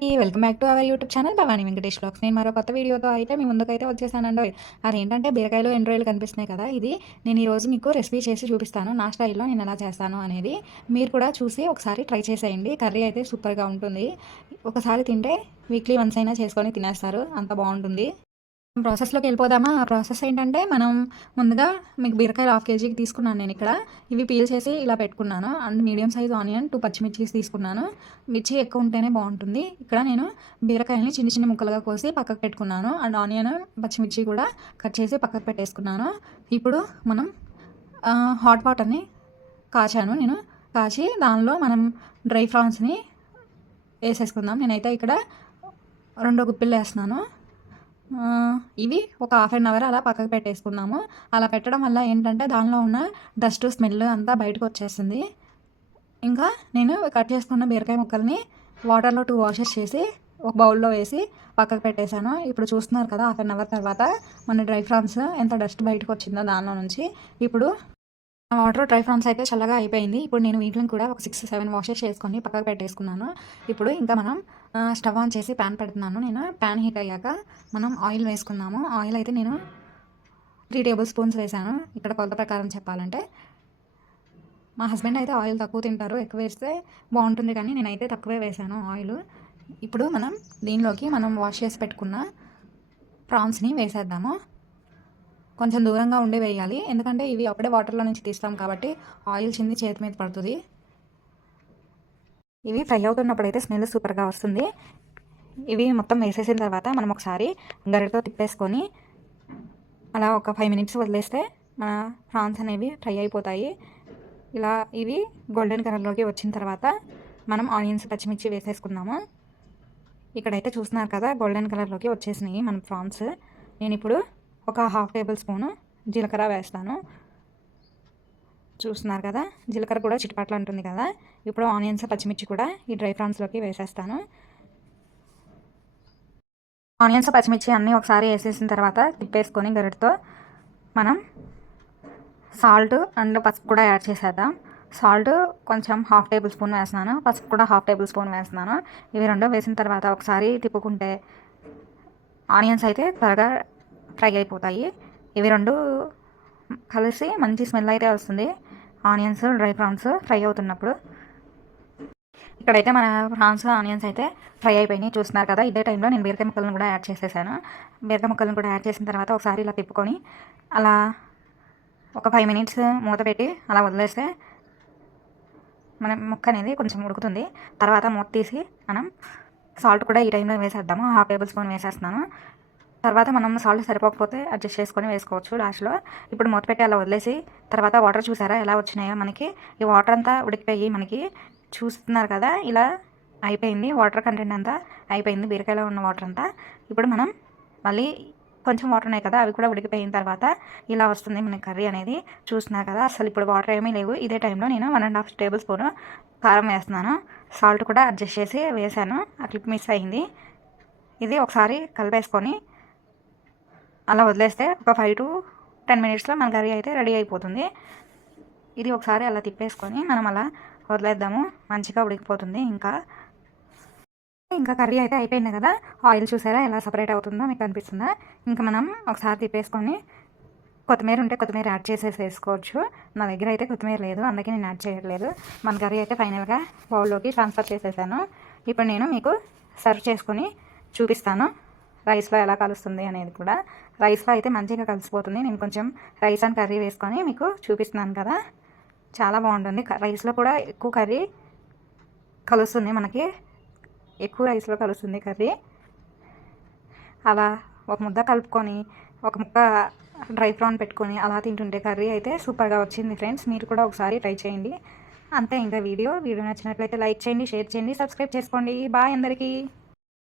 Welcome back to our YouTube channel Bhavani Venkatesh blogs. నేను మరో కొత్త వీడియోతో అయితే మీ ముందుకైతే వచ్చేసానండి. అదేంటంటే బీరకాయలు ఎండ్రాయిలు కనిపిస్తున్నాయి కదా, ఇది నేను ఈరోజు మీకు రెసిపీ చేసి చూపిస్తాను. నా స్టైల్లో నేను ఎలా చేస్తాను అనేది మీరు కూడా చూసి ఒకసారి ట్రై చేసేయండి. కర్రీ అయితే సూపర్గా ఉంటుంది. ఒకసారి తింటే వీక్లీ వన్స్ అయినా చేసుకొని తినేస్తారు, అంత బాగుంటుంది. ప్రాసెస్లోకి వెళ్ళిపోదామా. ఆ ప్రాసెస్ ఏంటంటే, మనం ముందుగా మీకు బీరకాయలు 1/2 కేజీకి తీసుకున్నాను నేను ఇక్కడ. ఇవి పీల్ చేసి ఇలా పెట్టుకున్నాను. అండ్ మీడియం సైజ్ ఆనియన్, 2 పచ్చిమిర్చీస్ తీసుకున్నాను. మిర్చి ఎక్కువ ఉంటేనే బాగుంటుంది. ఇక్కడ నేను బీరకాయలని చిన్న చిన్న ముక్కలుగా కోసి పక్కకు పెట్టుకున్నాను. అండ్ ఆనియన్, పచ్చిమిర్చి కూడా కట్ చేసి పక్కకు పెట్టేసుకున్నాను. ఇప్పుడు మనం హాట్ వాటర్ని కాచి దానిలో మనం డ్రై ఫ్రాన్స్ని వేసేసుకుందాం. నేనైతే ఇక్కడ 2 గుప్పిళ్ళు వేస్తున్నాను. ఇవి ఒక 1/2 అవర్ అలా పక్కకు పెట్టేసుకున్నాము. అలా పెట్టడం వల్ల ఏంటంటే దానిలో ఉన్న డస్ట్ స్మెల్ అంతా బయటకు వచ్చేస్తుంది. ఇంకా నేను కట్ చేసుకున్న బీరకాయ ముక్కల్ని వాటర్లో 2 వాషెస్ చేసి ఒక బౌల్లో వేసి పక్కకు పెట్టేశాను. ఇప్పుడు చూస్తున్నారు కదా, 1/2 అవర్ తర్వాత మన డ్రై ఫ్రాన్స్ ఎంత డస్ట్ బయటకు వచ్చిందో దానిలో నుంచి. ఇప్పుడు వాటర్ డ్రై ఫ్రాన్స్ అయితే చల్లగా అయిపోయింది. ఇప్పుడు నేను వీటిని కూడా ఒక 6-7 వాషెస్ చేసుకొని పక్కకు పెట్టేసుకున్నాను. ఇప్పుడు ఇంకా మనం స్టవ్ ఆన్ చేసి ప్యాన్ పెడుతున్నాను. నేను ప్యాన్ హీట్ అయ్యాక మనం ఆయిల్ వేసుకున్నాము. ఆయిల్ అయితే నేను 3 టేబుల్ స్పూన్స్ వేసాను. ఇక్కడ కొలత ప్రకారం చెప్పాలంటే మా హస్బెండ్ అయితే ఆయిల్ తక్కువ తింటారు, ఎక్కువ వేస్తే బాగుంటుంది, కానీ నేనైతే తక్కువే వేసాను ఆయిల్. ఇప్పుడు మనం దీనిలోకి మనం వాష్ చేసి పెట్టుకున్న ప్రాన్స్ని వేసేద్దాము. కొంచెం దూరంగా ఉండి వేయాలి, ఎందుకంటే ఇవి అప్పుడే వాటర్లో నుంచి తీస్తాం కాబట్టి ఆయిల్ చింది చేతి మీద పడుతుంది. ఇవి ఫ్రై అవుతున్నప్పుడైతే స్మెల్ సూపర్గా వస్తుంది. ఇవి మొత్తం వేసేసిన తర్వాత మనం ఒకసారి గరిటతో తిప్పేసుకొని అలా ఒక 5 మినిట్స్ వదిలేస్తే మన ప్రాన్స్ అనేవి ఫ్రై అయిపోతాయి. ఇలా ఇవి గోల్డెన్ కలర్లోకి వచ్చిన తర్వాత మనం ఆనియన్స్, పచ్చిమిర్చి వేసేసుకుందాము. ఇక్కడైతే చూస్తున్నారు కదా, గోల్డెన్ కలర్లోకి వచ్చేసినాయి మన ప్రాన్స్. నేను ఇప్పుడు ఒక 1/2 టేబుల్ స్పూను జీలకర్ర వేస్తాను. చూస్తున్నారు కదా, జీలకర్ర కూడా చిటపట్లు అంటుంది కదా. ఇప్పుడు ఆనియన్స్, పచ్చిమిర్చి కూడా ఈ డ్రై ఫ్రాన్స్లోకి వేసేస్తాను. ఆనియన్స్, పచ్చిమిర్చి అన్నీ ఒకసారి వేసేసిన తర్వాత తిప్పేసుకొని గరిటతో మనం సాల్ట్ అండ్ పసుపు కూడా యాడ్ చేసేద్దాం. సాల్ట్ కొంచెం 1/2 టేబుల్ స్పూన్ వేస్తున్నాను, పసుపు కూడా 1/2 టేబుల్ స్పూన్ వేస్తున్నాను. ఇవి రెండు వేసిన తర్వాత ఒకసారి తిప్పుకుంటే ఆనియన్స్ అయితే త్వరగా ఫ్రై అయిపోతాయి. ఇవి రెండు కలిసి మంచి స్మెల్ అయితే వస్తుంది ఆనియన్స్, డ్రై ఫ్రాన్స్ ఫ్రై అవుతున్నప్పుడు. ఇక్కడైతే మన ఫ్రాన్స్, ఆనియన్స్ అయితే ఫ్రై అయిపోయినాయి, చూస్తున్నారు కదా. ఇదే టైంలో నేను బీరకాయ ముక్కలను కూడా యాడ్ చేసేసాను. బీరకాయ ముక్కలను కూడా యాడ్ చేసిన తర్వాత ఒకసారి ఇలా తిప్పుకొని అలా ఒక 5 మినిట్స్ మూత పెట్టి అలా వదిలేస్తే మన ముక్క అనేది కొంచెం ఉడుకుతుంది. తర్వాత మూత తీసి మనం సాల్ట్ కూడా ఈ టైంలో వేసేద్దాము. 1/2 టేబుల్ స్పూన్ వేసేస్తున్నాను. తర్వాత మనం సాల్ట్ సరిపోకపోతే అడ్జస్ట్ చేసుకొని వేసుకోవచ్చు లాస్ట్లో. ఇప్పుడు మూత పెట్టి అలా వదిలేసి తర్వాత వాటర్ చూసారా ఎలా వచ్చినాయో మనకి. ఈ వాటర్ అంతా ఉడికిపోయి మనకి చూస్తున్నారు కదా, ఇలా అయిపోయింది. వాటర్ కంటెంట్ అంతా అయిపోయింది, బీరకాయలో ఉన్న వాటర్ అంతా. ఇప్పుడు మనం మళ్ళీ కొంచెం వాటర్ ఉన్నాయి కదా, అవి కూడా ఉడికిపోయిన తర్వాత ఇలా వస్తుంది మన కర్రీ అనేది. చూస్తున్నారు కదా, అసలు ఇప్పుడు వాటర్ ఏమీ లేవు. ఇదే టైంలో నేను 1.5 టేబుల్ స్పూన్ కారం వేస్తున్నాను. సాల్ట్ కూడా అడ్జస్ట్ చేసి వేసాను, ఆ క్లిప్ మిస్ అయింది. ఇది ఒకసారి కలిపేసుకొని అలా వదిలేస్తే ఒక 5 to 10 మినిట్స్లో మన కర్రీ అయితే రెడీ అయిపోతుంది. ఇది ఒకసారి అలా తిప్పేసుకొని మనం అలా వదిలేద్దాము, మంచిగా ఉడికిపోతుంది. ఇంకా కర్రీ అయితే అయిపోయింది కదా. ఆయిల్ చూసారా ఎలా సపరేట్ అవుతుందో మీకు అనిపిస్తుందా. ఇంకా మనం ఒకసారి తిప్పేసుకొని కొత్తిమీర ఉంటే కొత్తిమీర యాడ్ వేసుకోవచ్చు. నా దగ్గర అయితే కొత్తిమీర లేదు, అందుకే నేను యాడ్ చేయట్లేదు. మన కర్రీ అయితే ఫైనల్గా బౌల్లోకి ట్రాన్స్ఫర్ చేసేసాను. ఇప్పుడు నేను మీకు సర్వ్ చేసుకొని చూపిస్తాను రైస్లో ఎలా కలుస్తుంది అనేది కూడా. రైస్లో అయితే మంచిగా కలిసిపోతుంది. నేను కొంచెం రైస్ అండ్ కర్రీ వేసుకొని మీకు చూపిస్తున్నాను కదా, చాలా బాగుంటుంది. రైస్లో కూడా ఎక్కువ కర్రీ కలుస్తుంది మనకి, ఎక్కువ రైస్లో కలుస్తుంది కర్రీ. అలా ఒక ముద్ద కలుపుకొని ఒక ముక్క డ్రై ఫ్రాన్ పెట్టుకొని అలా తింటుంటే కర్రీ అయితే సూపర్గా వచ్చింది ఫ్రెండ్స్. మీరు కూడా ఒకసారి ట్రై చేయండి. అంతే, ఇంకా వీడియో నచ్చినట్లయితే లైక్ చేయండి, షేర్ చేయండి, సబ్స్క్రైబ్ చేసుకోండి. బాయ్ అందరికీ.